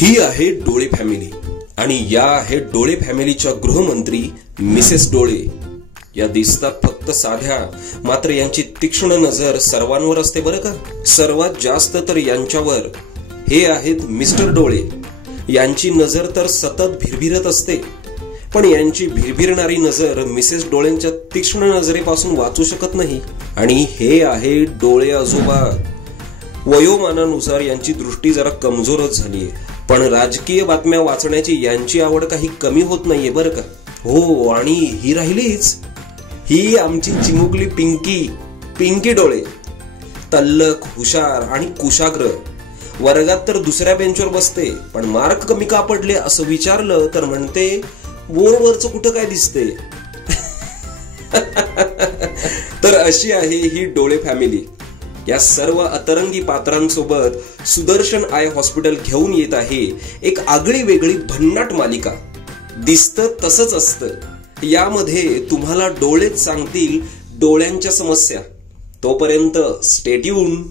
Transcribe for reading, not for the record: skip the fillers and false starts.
ही आहे डोळे फॅमिली आणि या आहेत डोळे फॅमिलीच्या गृहमंत्री मिसेस डोळे. या दिसतात फक्त साध्या, मात्र यांची तीक्ष्ण नजर सर्वांवर असते बरं का. सर्वात जास्त तर यांच्यावर. हे आहेत मिस्टर डोळे. यांची नजर तर सतत भिरभिरत असते, पण यांची भिरभिरणारी नजर मिसेस डोळेंच्या तीक्ष्ण नजरेपासून वाचू शकत नाही. आणि हे आहे डोळे आजोबा. वयोमानानुसार यांची दृष्टी जरा कमजोरच झालीये, पण राजकीय बातम्या वाचण्याची यांची आवड काही कमी होत नाहीये बरं का. हो, आणि ही राहिलीच, ही आमची चिमुकली पिंकी डोळे. तल्लख, हुशार आणि कुशाग्र. वर्गात तर दुसऱ्या बेंचवर बसते, पण मार्क कमी का पडले असं विचारलं तर म्हणते बोर्डवरचं कुठं काय दिसते. तर अशी आहे ही डोळे फॅमिली. या सर्व अतरंगी पात्रांसोबत सुदर्शन आय हॉस्पिटल घेऊन येत आहे एक आगळी वेगळी भन्नाट मालिका. दिसतं तसंच असतं. यामध्ये तुम्हाला डोळेच सांगतील डोळ्यांच्या समस्या. तोपर्यंत स्टे ट्यून.